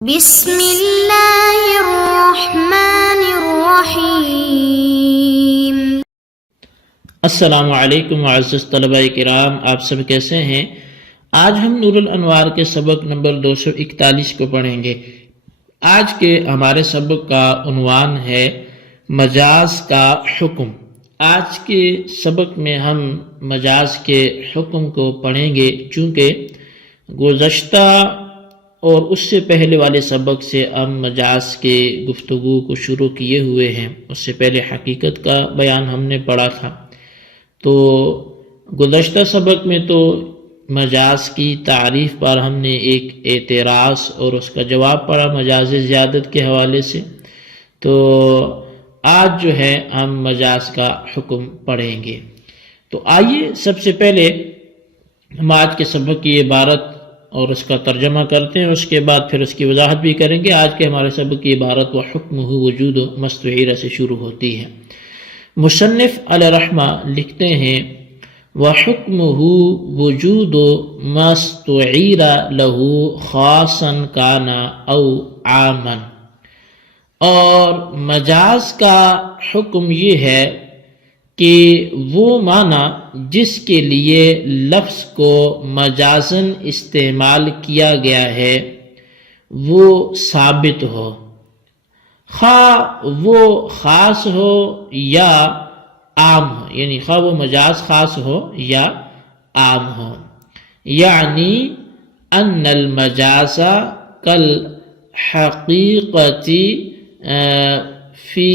بسم اللہ الرحمن الرحیم۔ السلام علیکم معزز طلباء کرام، آپ سب کیسے ہیں؟ آج ہم نور الانوار کے سبق نمبر 241 کو پڑھیں گے۔ آج کے ہمارے سبق کا عنوان ہے مجاز کا حکم۔ آج کے سبق میں ہم مجاز کے حکم کو پڑھیں گے، چونکہ گزشتہ اور اس سے پہلے والے سبق سے ہم مجاز کے گفتگو کو شروع کیے ہوئے ہیں۔ اس سے پہلے حقیقت کا بیان ہم نے پڑھا تھا۔ تو گزشتہ سبق میں تو مجاز کی تعریف پر ہم نے ایک اعتراض اور اس کا جواب پڑھا مجاز زیادت کے حوالے سے۔ تو آج جو ہے ہم مجاز کا حکم پڑھیں گے۔ تو آئیے سب سے پہلے ہم آج کے سبق کی عبارت اور اس کا ترجمہ کرتے ہیں، اس کے بعد پھر اس کی وضاحت بھی کریں گے۔ آج کے ہمارے سبق کی عبارت وحکمہ وجود مستعیر سے شروع ہوتی ہے۔ مصنف علیہ رحمہ لکھتے ہیں وحکمہ وجود مستعیر لہ خاصا کان او عاما، اور مجاز کا حکم یہ ہے کہ وہ معنی جس کے لیے لفظ کو مجازن استعمال کیا گیا ہے وہ ثابت ہو، خواہ وہ خاص ہو یا عام ہو، یعنی خواہ وہ مجاز خاص ہو یا عام ہو۔ یعنی ان المجاز کالحقیقۃ فی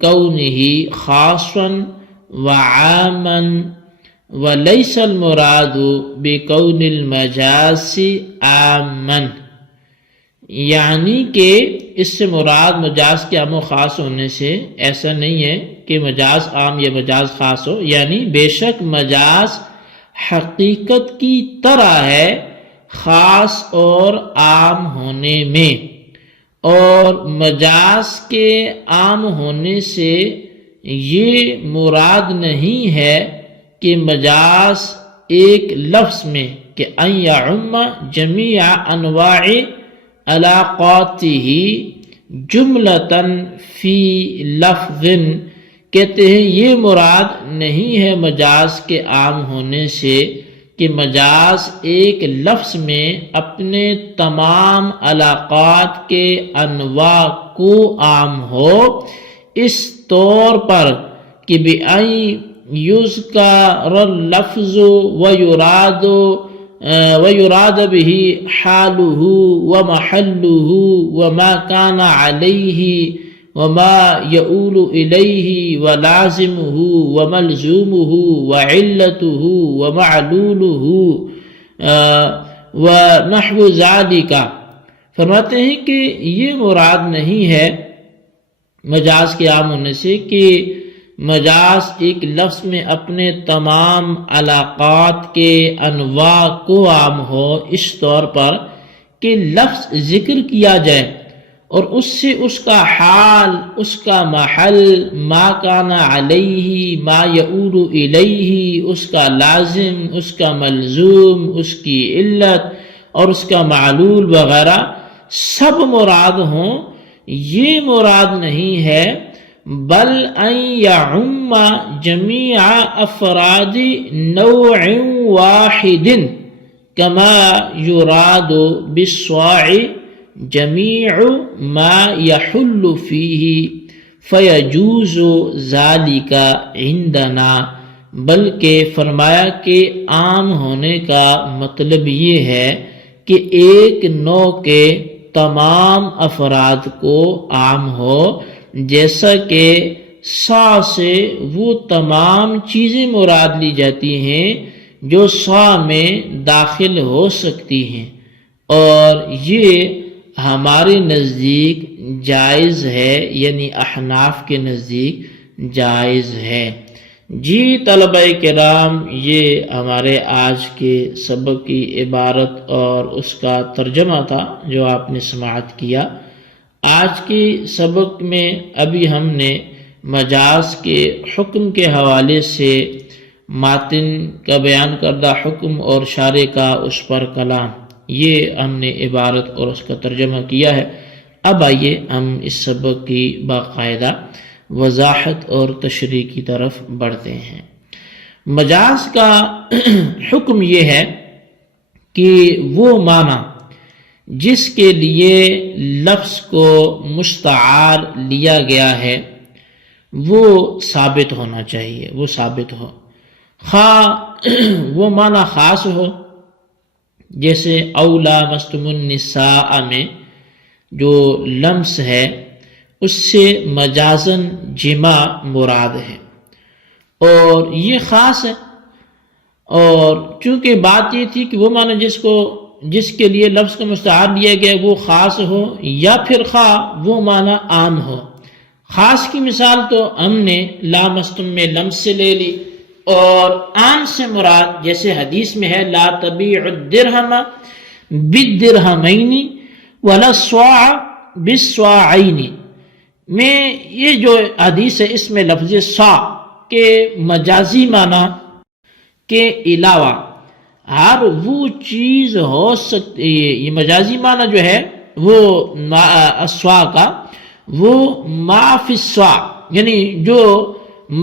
کونہ خاصا وعاما ولیس المراد بکون المجاز عاما، یعنی کہ اس سے مراد مجاز کے عام و خاص ہونے سے ایسا نہیں ہے کہ مجاز عام یا مجاز خاص ہو، یعنی بے شک مجاز حقیقت کی طرح ہے خاص اور عام ہونے میں، اور مجاز کے عام ہونے سے یہ مراد نہیں ہے کہ مجاز ایک لفظ میں کہ ان یعم جمیع انواع علاقاتہ جملۃ فی لفظ، کہتے ہیں یہ مراد نہیں ہے مجاز کے عام ہونے سے کہ مجاز ایک لفظ میں اپنے تمام علاقات کے انواع کو عام ہو، اس طور پر کہ بِأَن یذکر اللفظ ویراد بہ حالہ ومحلہ وما کان علیہ وما یؤول الیہ ولازمہ وملزومہ وعلتہ ومعلولہ ونحو ذالک۔ فرماتے ہیں کہ یہ مراد نہیں ہے مجاز کے عام ہونے سے کہ مجاز ایک لفظ میں اپنے تمام علاقات کے انواع کو عام ہو، اس طور پر کہ لفظ ذکر کیا جائے اور اس سے اس کا حال، اس کا محل، ما کان علیہ، ما یؤول الیہ، اس کا لازم، اس کا ملزوم، اس کی علت اور اس کا معلول وغیرہ سب مراد ہوں، یہ مراد نہیں ہے، بل ان یعم جمیع افراد نوع واحد کما یراد بالصاع جمیع ما یحل فیہ فیجوز ذالک عندنا، بلکہ فرمایا کہ عام ہونے کا مطلب یہ ہے کہ ایک نوع کے تمام افراد کو عام ہو، جیسا کہ صا سے وہ تمام چیزیں مراد لی جاتی ہیں جو صا میں داخل ہو سکتی ہیں، اور یہ ہمارے نزدیک جائز ہے، یعنی احناف کے نزدیک جائز ہے۔ جی طلبہ کرام، یہ ہمارے آج کے سبق کی عبارت اور اس کا ترجمہ تھا جو آپ نے سماعت کیا۔ آج کے سبق میں ابھی ہم نے مجاز کے حکم کے حوالے سے ماتن کا بیان کردہ حکم اور شارح کا اس پر کلام، یہ ہم نے عبارت اور اس کا ترجمہ کیا ہے۔ اب آئیے ہم اس سبق کی باقاعدہ وضاحت اور تشریح کی طرف بڑھتے ہیں۔ مجاز کا حکم یہ ہے کہ وہ معنی جس کے لیے لفظ کو مستعار لیا گیا ہے وہ ثابت ہونا چاہیے، وہ ثابت ہو، خواہ وہ معنی خاص ہو، جیسے اولا مستم النساء میں جو لمس ہے اس سے مجازن جماع مراد ہے اور یہ خاص ہے، اور چونکہ بات یہ تھی کہ وہ معنی جس کے لیے لفظ کا مستعار لیا گیا وہ خاص ہو یا پھر خواہ وہ معنی عام ہو۔ خاص کی مثال تو ہم نے لا مستم میں لمس سے لے لی، اور عام سے مراد جیسے حدیث میں ہے لا تبیع الدرہم بالدرہمین ولا الصاع بالصاعین میں یہ جو حدیث ہے اس میں لفظ صاع کے مجازی معنی کے علاوہ ہر وہ چیز ہو سکتی ہے، یہ مجازی معنی جو ہے وہ الصاع کا وہ ما فی الصاع یعنی جو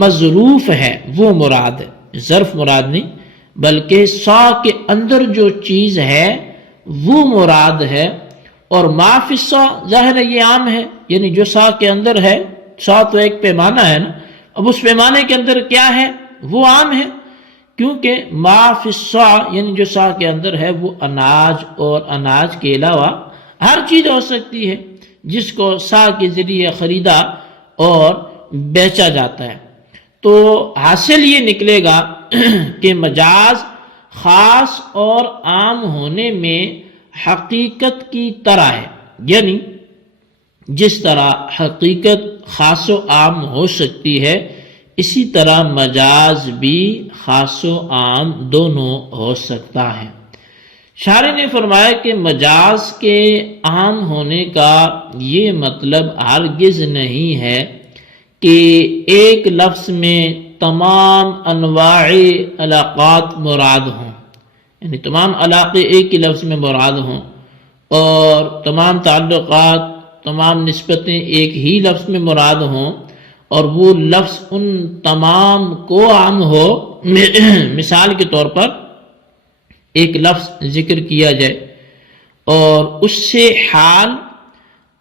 مظروف ہے وہ مراد ہے، ظرف مراد نہیں بلکہ صاع کے اندر جو چیز ہے وہ مراد ہے، اور ما فی الصاع ظاہر ہے یہ عام ہے، یعنی جو صاع کے اندر ہے، صاع تو ایک پیمانہ ہے نا، اب اس پیمانے کے اندر کیا ہے وہ عام ہے، کیونکہ ما فی الصاع یعنی جو صاع کے اندر ہے وہ اناج اور اناج کے علاوہ ہر چیز ہو سکتی ہے جس کو صاع کے ذریعے خریدا اور بیچا جاتا ہے۔ تو حاصل یہ نکلے گا کہ مجاز خاص اور عام ہونے میں حقیقت کی طرح ہے، یعنی جس طرح حقیقت خاص و عام ہو سکتی ہے اسی طرح مجاز بھی خاص و عام دونوں ہو سکتا ہے۔ شارح نے فرمایا کہ مجاز کے عام ہونے کا یہ مطلب ہرگز نہیں ہے کہ ایک لفظ میں تمام انواع علاقات مراد ہوں، یعنی تمام علاقے ایک ہی لفظ میں مراد ہوں اور تمام تعلقات تمام نسبتیں ایک ہی لفظ میں مراد ہوں اور وہ لفظ ان تمام کو عام ہو۔ مثال کے طور پر ایک لفظ ذکر کیا جائے اور اس سے حال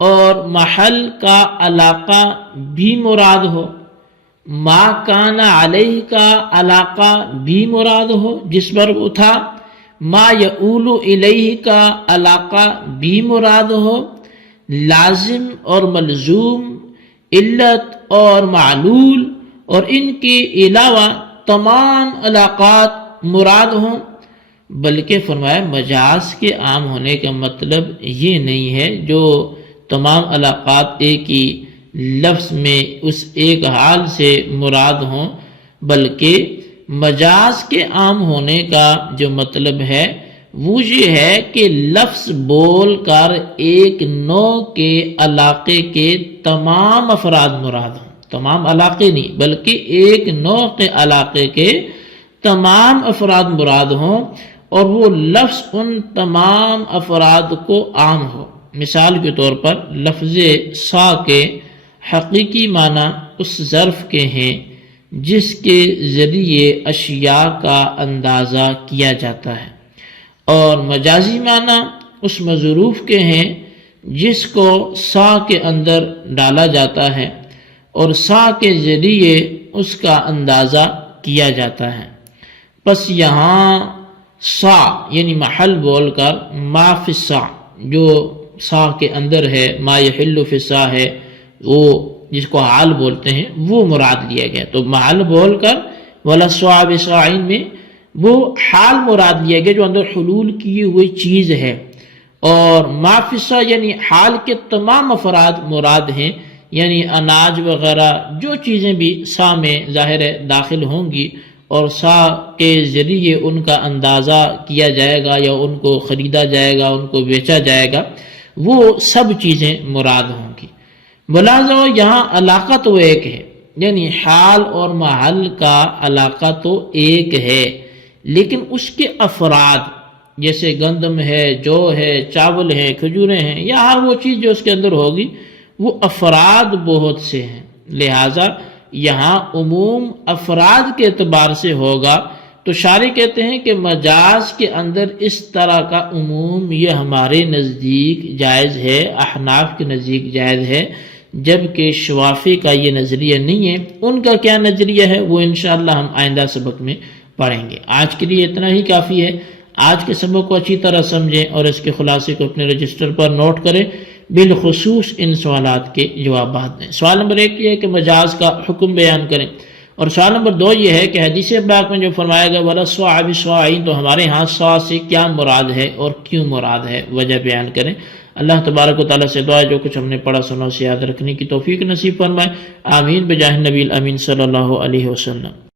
اور محل کا علاقہ بھی مراد ہو، ما کان علیہ کا علاقہ بھی مراد ہو جس پر وہ تھا، ما یؤول الیہ کا علاقہ بھی مراد ہو، لازم اور ملزوم، علت اور معلول اور ان کے علاوہ تمام علاقات مراد ہوں۔ بلکہ فرمایا مجاز کے عام ہونے کا مطلب یہ نہیں ہے جو تمام علاقات ایک ہی لفظ میں اس ایک حال سے مراد ہوں، بلکہ مجاز کے عام ہونے کا جو مطلب ہے وہ یہ ہے کہ لفظ بول کر ایک نوع کے علاقے کے تمام افراد مراد ہوں، تمام علاقے نہیں بلکہ ایک نوع کے علاقے کے تمام افراد مراد ہوں اور وہ لفظ ان تمام افراد کو عام ہو۔ مثال کے طور پر لفظ صاع کے حقیقی معنی اس ظرف کے ہیں جس کے ذریعے اشیاء کا اندازہ کیا جاتا ہے، اور مجازی معنی اس مظروف کے ہیں جس کو صاع کے اندر ڈالا جاتا ہے اور صاع کے ذریعے اس کا اندازہ کیا جاتا ہے۔ پس یہاں صاع یعنی محل بول کر ما فی الصاع جو صاع کے اندر ہے، ما یحل فی الصاع ہے وہ جس کو حال بولتے ہیں وہ مراد لیا گیا، تو محل بول کر ولا الصاع بصاعین میں وہ حال مراد لیا گیا جو اندر حلول کی ہوئی چیز ہے، اور ما فی الصاع یعنی حال کے تمام افراد مراد ہیں، یعنی اناج وغیرہ جو چیزیں بھی صاع میں ظاہر داخل ہوں گی اور صاع کے ذریعے ان کا اندازہ کیا جائے گا یا ان کو خریدا جائے گا، ان کو بیچا جائے گا، وہ سب چیزیں مراد ہوں گی۔ ملاحظہ ہو یہاں علاقہ تو ایک ہے، یعنی حال اور محل کا علاقہ تو ایک ہے، لیکن اس کے افراد جیسے گندم ہے، جو ہے، چاول ہے، کھجوریں ہیں، یا ہر وہ چیز جو اس کے اندر ہوگی، وہ افراد بہت سے ہیں، لہٰذا یہاں عموم افراد کے اعتبار سے ہوگا۔ تو شارح کہتے ہیں کہ مجاز کے اندر اس طرح کا عموم یہ ہمارے نزدیک جائز ہے، احناف کے نزدیک جائز ہے، جبکہ شوافی کا یہ نظریہ نہیں ہے۔ ان کا کیا نظریہ ہے وہ انشاءاللہ ہم آئندہ سبق میں پڑھیں گے۔ آج کے لیے اتنا ہی کافی ہے۔ آج کے سبق کو اچھی طرح سمجھیں اور اس کے خلاصے کو اپنے رجسٹر پر نوٹ کریں، بالخصوص ان سوالات کے جوابات دیں۔ سوال نمبر 1 یہ ہے کہ مجاز کا حکم بیان کریں، اور سوال نمبر 2 یہ ہے کہ حدیث پاک میں جو فرمایا گیا وَلَا الصَّاعَ بِالصَّاعِ، تو ہمارے ہاں صاع سے کیا مراد ہے اور کیوں مراد ہے، وجہ بیان کریں۔ اللہ تبارک و تعالیٰ سے دعا ہے جو کچھ ہم نے پڑھا سنا اسے یاد رکھنے کی توفیق نصیب فرمائے، آمین بجاہ نبی الامین صلی اللہ علیہ وسلم۔